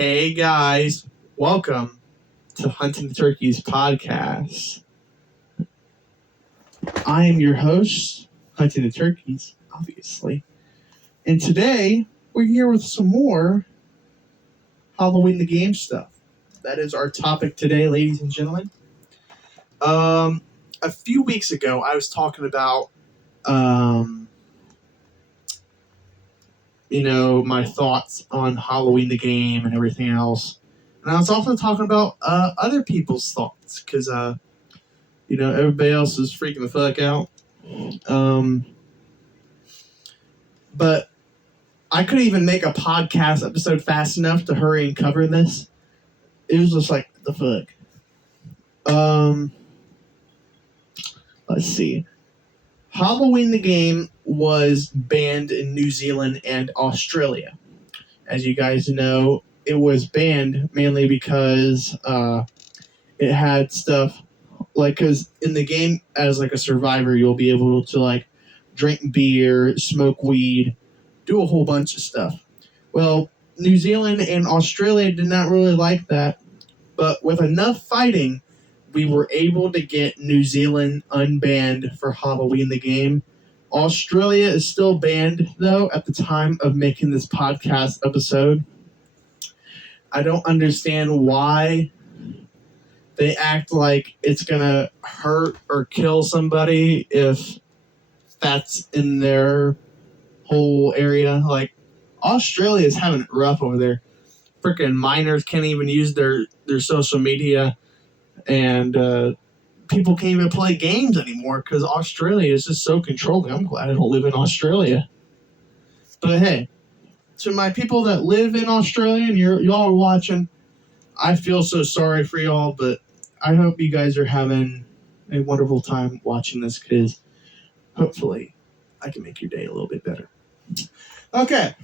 Hey guys, welcome to Huntingtheturkeyz podcast. I am your host, Huntingtheturkeyz, obviously. And today, we're here with some more Halloween the Game stuff. That is our topic today, ladies and gentlemen. A few weeks ago, I was talking about, my thoughts on Halloween the Game and everything else. And I was also talking about other people's thoughts, because, everybody else is freaking the fuck out. But I couldn't even make a podcast episode fast enough to hurry and cover this. It was just like, the fuck. Let's see. Halloween the Game was banned in New Zealand and Australia. As you guys know, it was banned mainly because it had stuff like, because in the game, as like a survivor, you'll be able to like drink beer, smoke weed, do a whole bunch of stuff. Well, New Zealand and Australia did not really like that, but with enough fighting, we were able to get New Zealand unbanned for Halloween the Game. Australia is still banned, though, at the time of making this podcast episode. I don't understand why they act like it's going to hurt or kill somebody if that's in their whole area. Like, Australia is having it rough over there. Freaking minors can't even use their social media. And people can't even play games anymore because Australia is just so controlling. I'm glad I don't live in Australia. But hey, to my people that live in Australia and y'all are watching, I feel so sorry for y'all, but I hope you guys are having a wonderful time watching this, because hopefully I can make your day a little bit better. Okay,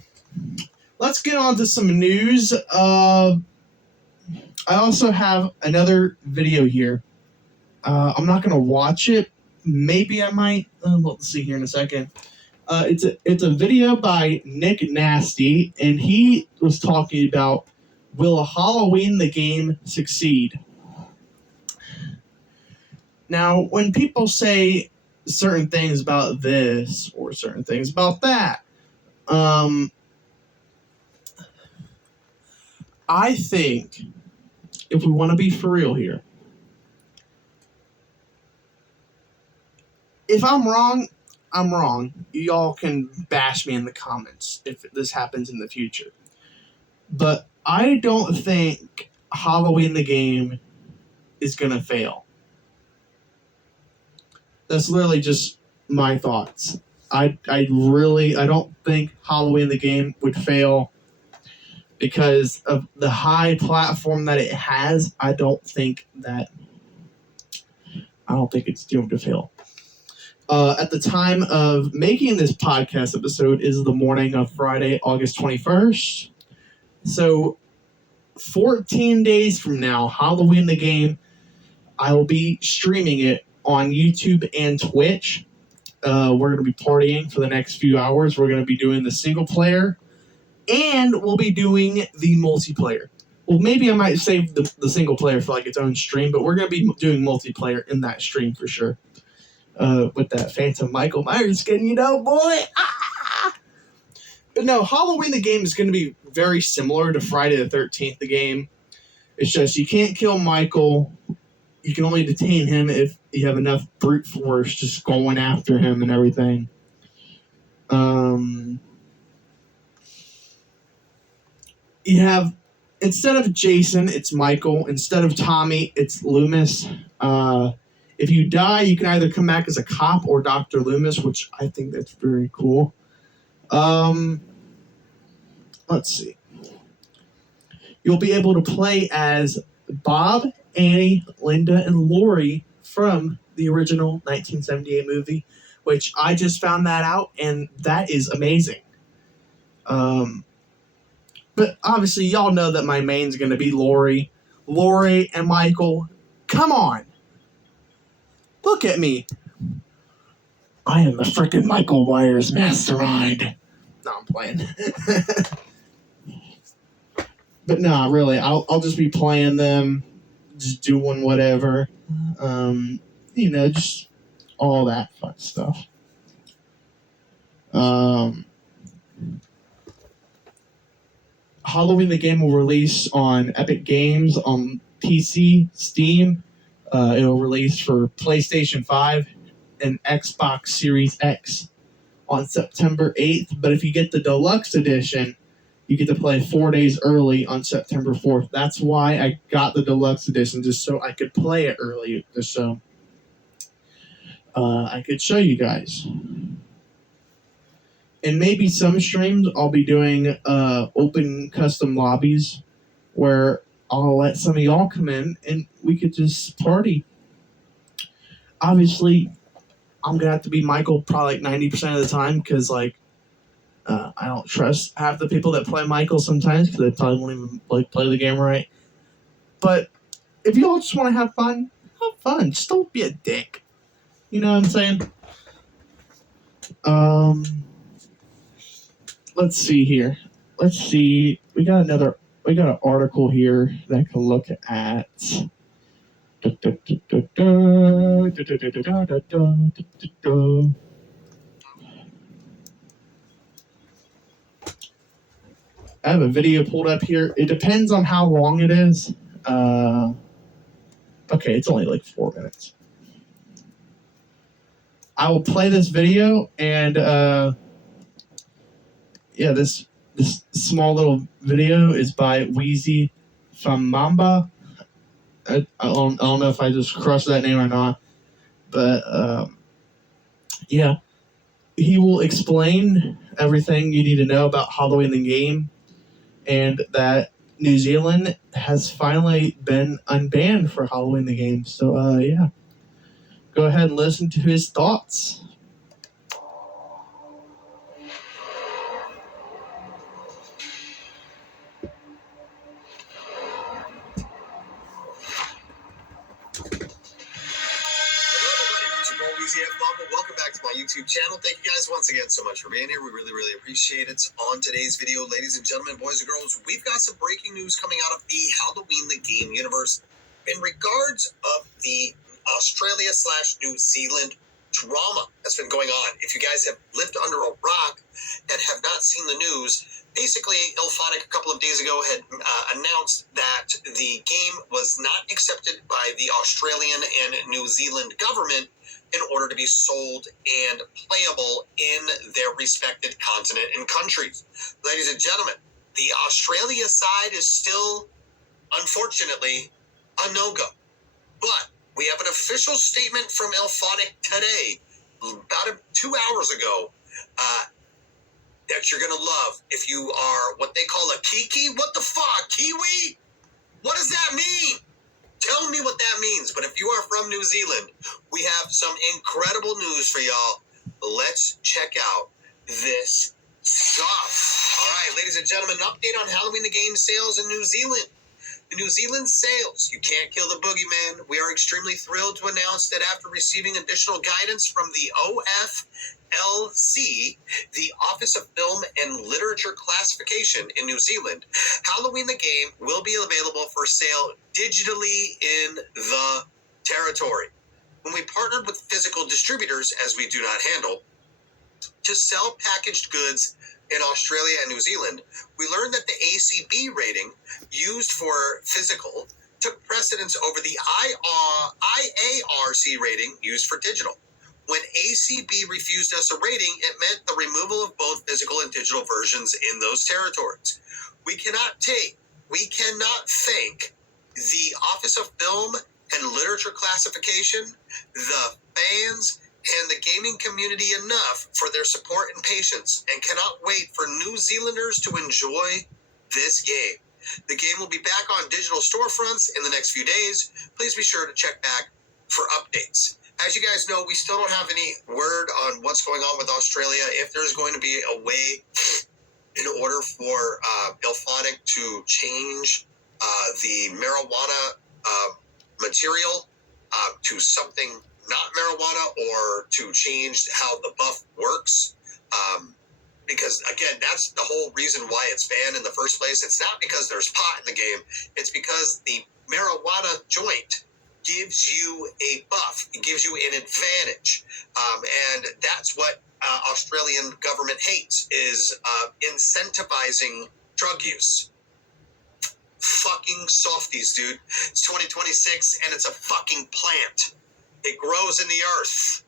let's get on to some news. I also have another video here. I'm not going to watch it. Maybe I might. We'll see here in a second. It's a video by Nick Nasty, and he was talking about, will Halloween the Game succeed? Now, when people say certain things about this or certain things about that, I think, if we want to be for real here, if I'm wrong, I'm wrong. Y'all can bash me in the comments if this happens in the future. But I don't think Halloween the Game is going to fail. That's literally just my thoughts. I don't think Halloween the Game would fail because of the high platform that it has. I don't think it's doomed to fail. At the time of making this podcast episode is the morning of Friday, August 21st. So 14 days from now, Halloween the Game, I will be streaming it on YouTube and Twitch. We're going to be partying for the next few hours. We're going to be doing the single player, and we'll be doing the multiplayer. Well, maybe I might save the single player for like its own stream, but we're going to be doing multiplayer in that stream for sure. With that phantom Michael Myers skin, boy. Ah! But no, Halloween the Game is going to be very similar to Friday the 13th the game. It's just you can't kill Michael. You can only detain him if you have enough brute force just going after him and everything. You have, instead of Jason, it's Michael. Instead of Tommy, it's Loomis. If you die, you can either come back as a cop or Dr. Loomis, which I think that's very cool. Let's see. You'll be able to play as Bob, Annie, Linda, and Lori from the original 1978 movie, which I just found that out, and that is amazing. But obviously, y'all know that my main's going to be Lori. Lori and Michael, come on. Look at me. I am the frickin' Michael Myers mastermind. No, I'm playing. But nah, really, I'll just be playing them, just doing whatever. Just all that fun stuff. Halloween the game will release on Epic Games on PC, Steam. It'll release for PlayStation 5 and Xbox Series X on September 8th. But if you get the deluxe edition, you get to play 4 days early on September 4th. That's why I got the deluxe edition, just so I could play it early, just so I could show you guys. And maybe some streams I'll be doing open custom lobbies where I'll let some of y'all come in and we could just party. Obviously, I'm gonna have to be Michael probably like 90% of the time because I don't trust half the people that play Michael sometimes because they probably won't even play the game right. But if y'all just want to have fun, have fun. Just don't be a dick. You know what I'm saying? Let's see here. Let's see. We got an article here that I can look at. I have a video pulled up here. It depends on how long it is. Okay, it's only like 4 minutes. I will play this video, and this small little video is by Wheezy Famamba. I don't know if I just crushed that name or not, but he will explain everything you need to know about Halloween the game, and that New Zealand has finally been unbanned for Halloween the game. So go ahead and listen to his thoughts. Welcome back to my YouTube channel. Thank you guys once again so much for being here. We really, really appreciate it. On today's video, ladies and gentlemen, boys and girls, we've got some breaking news coming out of the Halloween the Game universe in regards of the Australia/New Zealand drama that's been going on. If you guys have lived under a rock and have not seen the news, basically, Ilphonic a couple of days ago had announced that the game was not accepted by the Australian and New Zealand government in order to be sold and playable in their respected continent and countries. Ladies and gentlemen, the Australia side is still, unfortunately, a no-go. But we have an official statement from Ilphonic today, about 2 hours ago, that you're going to love if you are what they call a Kiki. What the fuck? Kiwi? What does that mean? Tell me what that means. But if you are from New Zealand, we have some incredible news for y'all. Let's check out this stuff. All right, ladies and gentlemen, an update on Halloween the Game sales in New Zealand. The New Zealand sales, you can't kill the boogeyman. We are extremely thrilled to announce that after receiving additional guidance from the OFLC, the Office of Film and Literature Classification in New Zealand, Halloween the Game will be available for sale digitally in the territory. When we partnered with physical distributors, as we do not handle, to sell packaged goods in Australia and New Zealand, we learned that the ACB rating used for physical took precedence over the IARC rating used for digital. When ACB refused us a rating, it meant the removal of both physical and digital versions in those territories. We cannot thank the Office of Film and Literature Classification, the fans, and the gaming community enough for their support and patience, and cannot wait for New Zealanders to enjoy this game. The game will be back on digital storefronts in the next few days. Please be sure to check back for updates. As you guys know, we still don't have any word on what's going on with Australia. If there's going to be a way in order for Ilphonic to change the marijuana material to something not marijuana, or to change how the buff works, Because, again, that's the whole reason why it's banned in the first place. It's not because there's pot in the game. It's because the marijuana joint gives you a buff. It gives you an advantage. And that's what Australian government hates, is incentivizing drug use. Fucking softies, dude. It's 2026, and it's a fucking plant. It grows in the earth.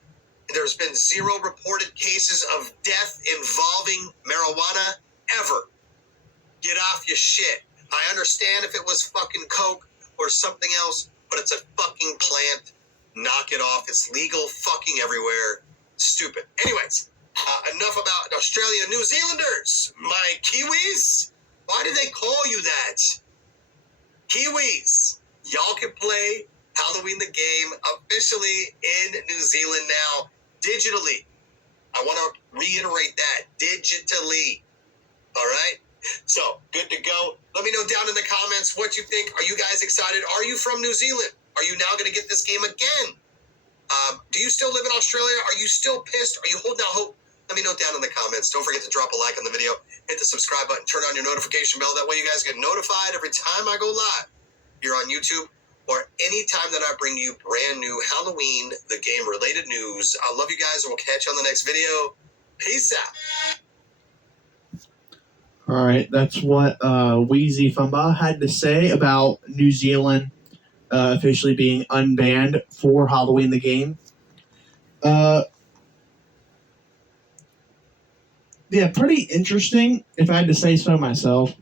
There's been 0 reported cases of death involving marijuana ever. Get off your shit. I understand if it was fucking coke or something else, but it's a fucking plant. Knock it off. It's legal fucking everywhere. Stupid. Anyways, enough about Australia. New Zealanders, my Kiwis. Why do they call you that? Kiwis. Y'all can play Halloween the game officially in New Zealand now, digitally. I want to reiterate that, digitally. All right? So, good to go. Let me know down in the comments what you think. Are you guys excited? Are you from New Zealand? Are you now going to get this game again? Do you still live in Australia? Are you still pissed? Are you holding out hope? Let me know down in the comments. Don't forget to drop a like on the video. Hit the subscribe button. Turn on your notification bell. That way you guys get notified every time I go live here on YouTube, or anytime that I bring you brand new Halloween, the game related news. I love you guys, and we'll catch you on the next video. Peace out. All right, that's what Wheezy Fumba had to say about New Zealand officially being unbanned for Halloween the game. Yeah, pretty interesting, if I had to say so myself,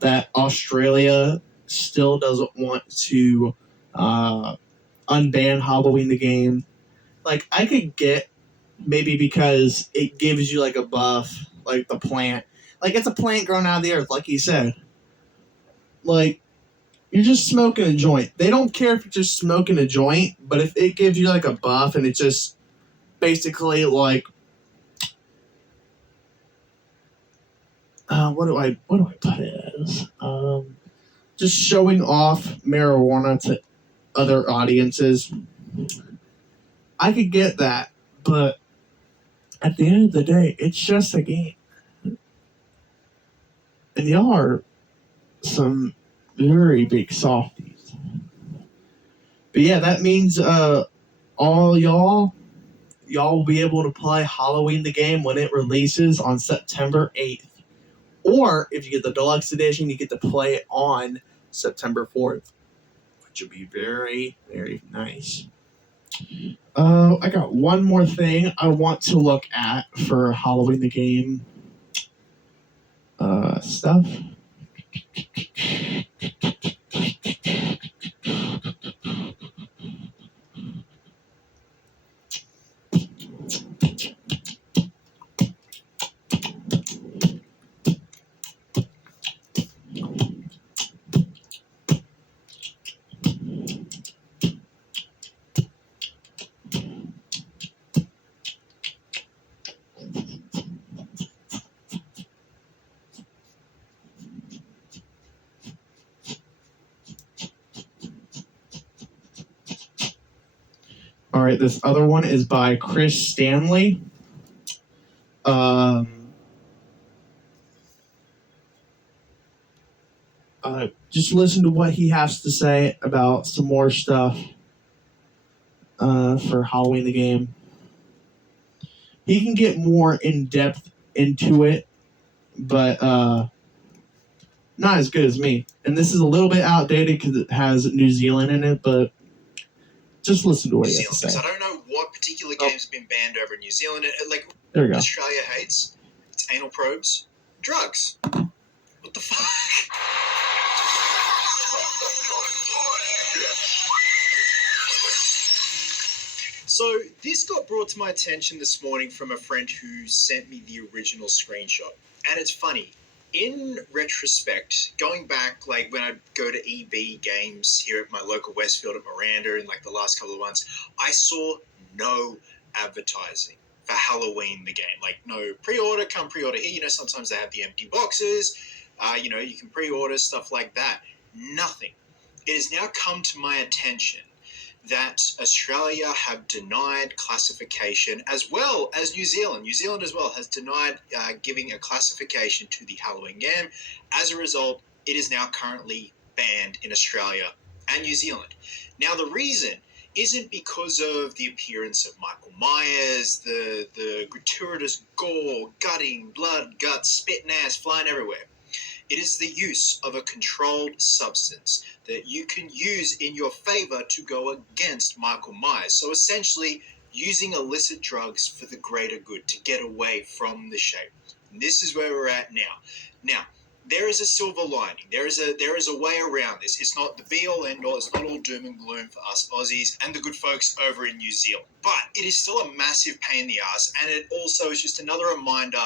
that Australia still doesn't want to unban Halloween the game. Like, I could get maybe because it gives you like a buff, like the plant. Like, it's a plant grown out of the earth, like you said. Like, you're just smoking a joint. They don't care if you're just smoking a joint, but if it gives you like a buff and it's just basically like, what do I put it as? Just showing off marijuana to other audiences. I could get that, but at the end of the day, it's just a game. And y'all are some very big softies. But yeah, that means all y'all will be able to play Halloween the game when it releases on September 8th. Or if you get the deluxe edition, you get to play it on September 4th, which would be very, very nice. I got one more thing I want to look at for Halloween the game stuff. All right, this other one is by Chris Stanley. Just listen to what he has to say about some more stuff for Halloween the game. He can get more in depth into it, but not as good as me. And this is a little bit outdated because it has New Zealand in it, but just listen to what he has to say. I don't know what particular games have been banned over in New Zealand. Like There we go. Australia hates, it's anal probes, drugs. What the fuck? So this got brought to my attention this morning from a friend who sent me the original screenshot. And it's funny. In retrospect, going back, like when I go to EB games here at my local Westfield at Miranda in like the last couple of months, I saw no advertising for Halloween the game. Like no pre-order, come pre-order here. You know, sometimes they have the empty boxes. You know, you can pre-order, stuff like that. Nothing. It has now come to my attention that Australia have denied classification, as well as New Zealand. New Zealand as well has denied giving a classification to the Halloween game. As a result, it is now currently banned in Australia and New Zealand. Now, the reason isn't because of the appearance of Michael Myers, the gratuitous gore, gutting, blood, guts, spit and ass flying everywhere. It is the use of a controlled substance that you can use in your favor to go against Michael Myers. So essentially, using illicit drugs for the greater good to get away from the shape. And this is where we're at now. Now, there is a silver lining. There is a way around this. It's not the be-all, end-all. It's not all doom and gloom for us Aussies and the good folks over in New Zealand. But it is still a massive pain in the ass, and it also is just another reminder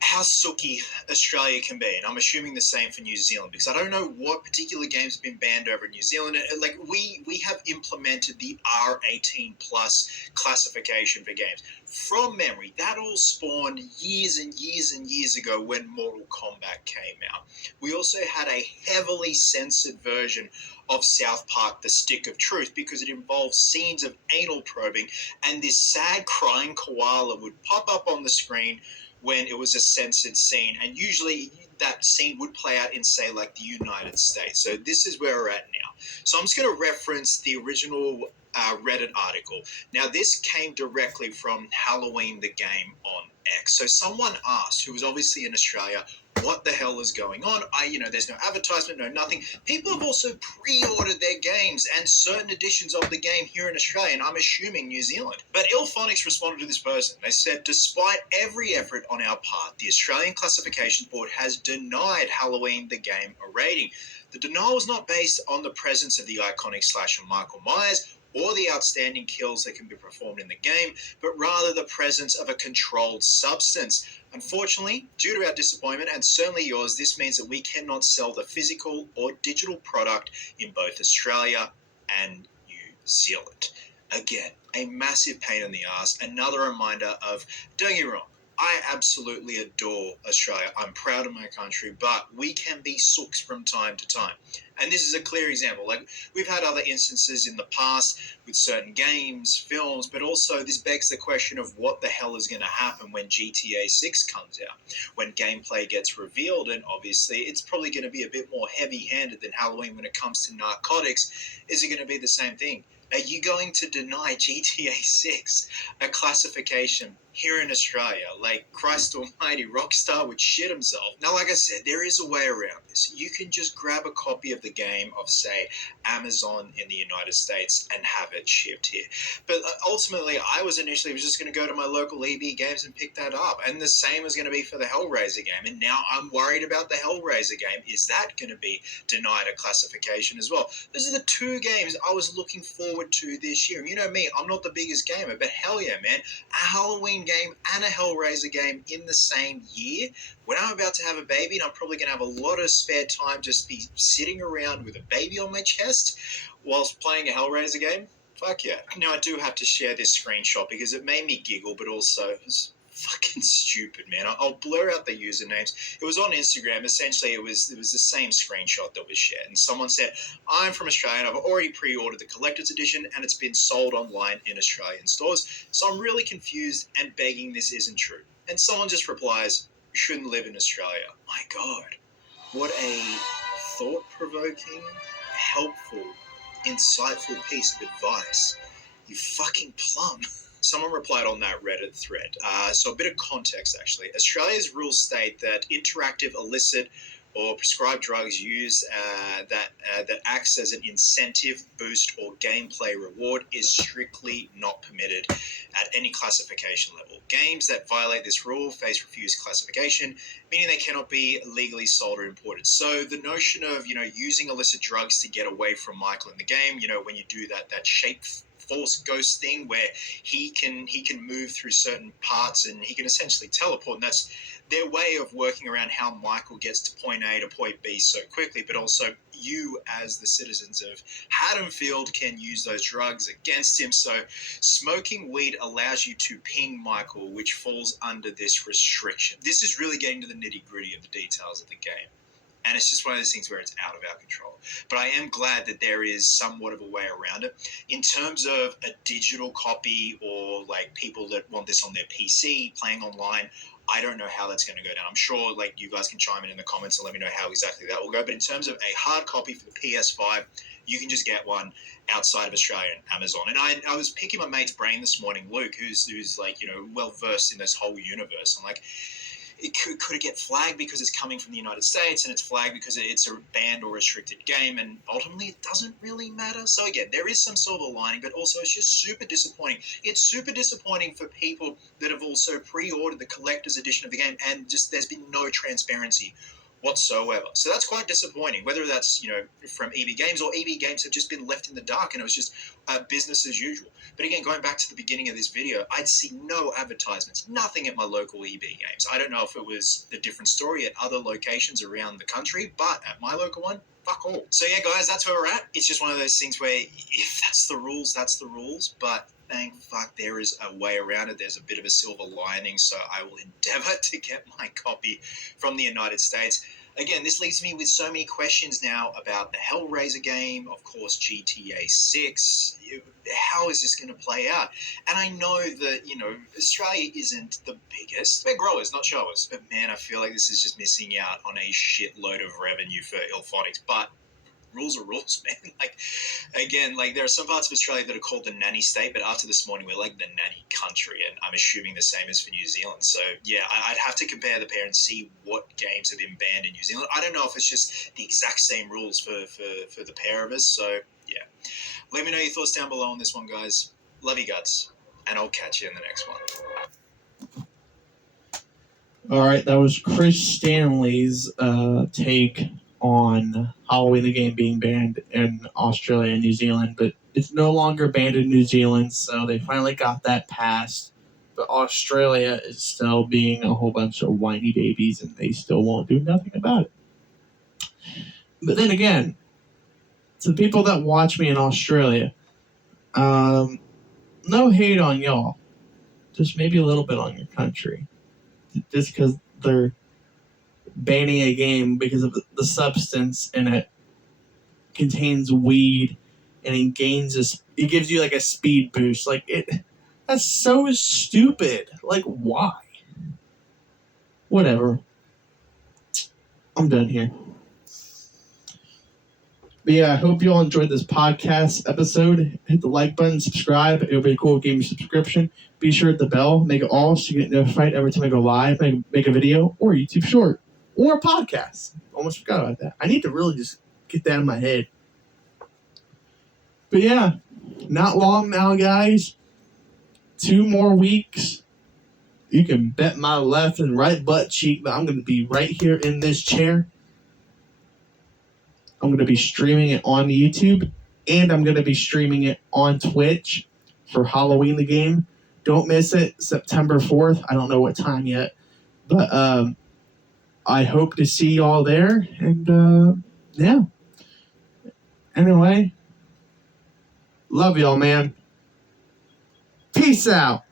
how sooky Australia can be, and I'm assuming the same for New Zealand, because I don't know what particular games have been banned over in New Zealand. Like we have implemented the R18 plus classification for games from memory. That all spawned years and years and years ago when Mortal Kombat came out. We also had a heavily censored version of South Park: The Stick of Truth, because it involved scenes of anal probing, and this sad crying koala would pop up on the screen when it was a censored scene, and usually that scene would play out in, say, like the United States. So this is where we're at now. So I'm just going to reference the original Reddit article. Now, this came directly from Halloween the Game on X. So someone asked, who was obviously in Australia, what the hell is going on? There's no advertisement, no nothing. People have also pre-ordered their games and certain editions of the game here in Australia, and I'm assuming New Zealand. But Illphonics responded to this person. They said, despite every effort on our part, the Australian Classifications Board has denied Halloween the Game a rating. The denial was not based on the presence of the iconic slasher Michael Myers or the outstanding kills that can be performed in the game, but rather the presence of a controlled substance. Unfortunately, due to our disappointment, and certainly yours, this means that we cannot sell the physical or digital product in both Australia and New Zealand. Again, a massive pain in the ass. Another reminder of, don't get me wrong, I absolutely adore Australia. I'm proud of my country, but we can be sooks from time to time. And this is a clear example. Like, we've had other instances in the past with certain games, films, but also this begs the question of what the hell is going to happen when GTA 6 comes out, when gameplay gets revealed, and obviously it's probably going to be a bit more heavy-handed than Halloween when it comes to narcotics. Is it going to be the same thing? Are you going to deny GTA 6 a classification here in Australia? Like, Christ almighty, Rockstar would shit himself. Now, like I said, there is a way around this. You can just grab a copy of the game of, say, Amazon in the United States and have it shipped here. But ultimately, I was just going to go to my local EB Games and pick that up. And the same is going to be for the Hellraiser game. And now I'm worried about the Hellraiser game. Is that going to be denied a classification as well? Those are the two games I was looking forward to this year. And you know me, I'm not the biggest gamer, but hell yeah, man. A Halloween game and a Hellraiser game in the same year. When I'm about to have a baby, and I'm probably going to have a lot of spare time just be sitting around with a baby on my chest whilst playing a Hellraiser game, fuck yeah. Now, I do have to share this screenshot because it made me giggle, but also it was fucking stupid, man. I'll blur out the usernames. It was on Instagram. Essentially, it was the same screenshot that was shared. And someone said, I'm from Australia and I've already pre-ordered the collector's edition and it's been sold online in Australian stores. So I'm really confused and begging this isn't true. And someone just replies, you shouldn't live in Australia. My God. What a thought-provoking, helpful, insightful piece of advice. You fucking plum. Someone replied on that Reddit thread. So a bit of context, actually. Australia's rules state that interactive, illicit, or prescribed drugs used that acts as an incentive, boost, or gameplay reward is strictly not permitted at any classification level. Games that violate this rule face refused classification, meaning they cannot be legally sold or imported. So the notion of, using illicit drugs to get away from Michael in the game, when you do that shape force ghost thing where he can move through certain parts and he can essentially teleport, and that's their way of working around how Michael gets to point A to point B so quickly, but also you as the citizens of Haddonfield can use those drugs against him. So smoking weed allows you to ping Michael, which falls under this restriction. This is really getting to the nitty-gritty of the details of the game. And it's just one of those things where it's out of our control. But I am glad that there is somewhat of a way around it. In terms of a digital copy or like people that want this on their PC playing online, I don't know how that's going to go down. I'm sure like you guys can chime in the comments and let me know how exactly that will go. But in terms of a hard copy for the PS5, you can just get one outside of Australia on Amazon. And I was picking my mate's brain this morning, Luke, who's like, well versed in this whole universe. I'm like, could it get flagged because it's coming from the United States, and it's flagged because it's a banned or restricted game, and ultimately it doesn't really matter. So again, there is some silver lining, but also it's just super disappointing. It's super disappointing for people that have also pre-ordered the collector's edition of the game, and just there's been no transparency whatsoever. So that's quite disappointing, whether that's from EB Games or EB Games have just been left in the dark and it was just business as usual. But again, going back to the beginning of this video, I'd see no advertisements, nothing at my local EB Games. I don't know if it was a different story at other locations around the country, but at my local one, fuck all. So yeah, guys, that's where we're at. It's just one of those things where if that's the rules, that's the rules. But thank fuck there is a way around it. There's a bit of a silver lining, so I will endeavor to get my copy from the United States. Again, this leaves me with so many questions now about the Hellraiser game, of course, GTA 6. How is this going to play out? And I know that, Australia isn't the biggest. We're growers, not showers. But man, I feel like this is just missing out on a shitload of revenue for Ilphonics. But rules are rules, man. There are some parts of Australia that are called the nanny state, but after this morning, we're like the nanny country, and I'm assuming the same is for New Zealand. So yeah, I'd have to compare the pair and see what games have been banned in New Zealand. I don't know if it's just the exact same rules for the pair of us. So yeah, let me know your thoughts down below on this one, guys. Love you guts, and I'll catch you in the next one. All right, that was Chris Stanley's take on Halloween the game being banned in Australia and New Zealand, but it's no longer banned in New Zealand, so they finally got that passed. But Australia is still being a whole bunch of whiny babies, and they still won't do nothing about it. But then again, to the people that watch me in Australia, no hate on y'all, just maybe a little bit on your country, just because they're banning a game because of the substance in it contains weed, and it gives you like a speed boost. That's so stupid. Like, why? Whatever. I'm done here. But yeah, I hope you all enjoyed this podcast episode. Hit the like button, subscribe. It would be cool if you gave me a subscription. Be sure to hit the bell, make it all so you get notified every time I go live, make a video, or YouTube short. Or a podcast. Almost forgot about that. I need to really just get that in my head. But yeah, not long now, guys. 2 more weeks. You can bet my left and right butt cheek that I'm going to be right here in this chair. I'm going to be streaming it on YouTube, and I'm going to be streaming it on Twitch for Halloween the game. Don't miss it, September 4th. I don't know what time yet, but I hope to see y'all there, and yeah. Anyway, love y'all, man. Peace out.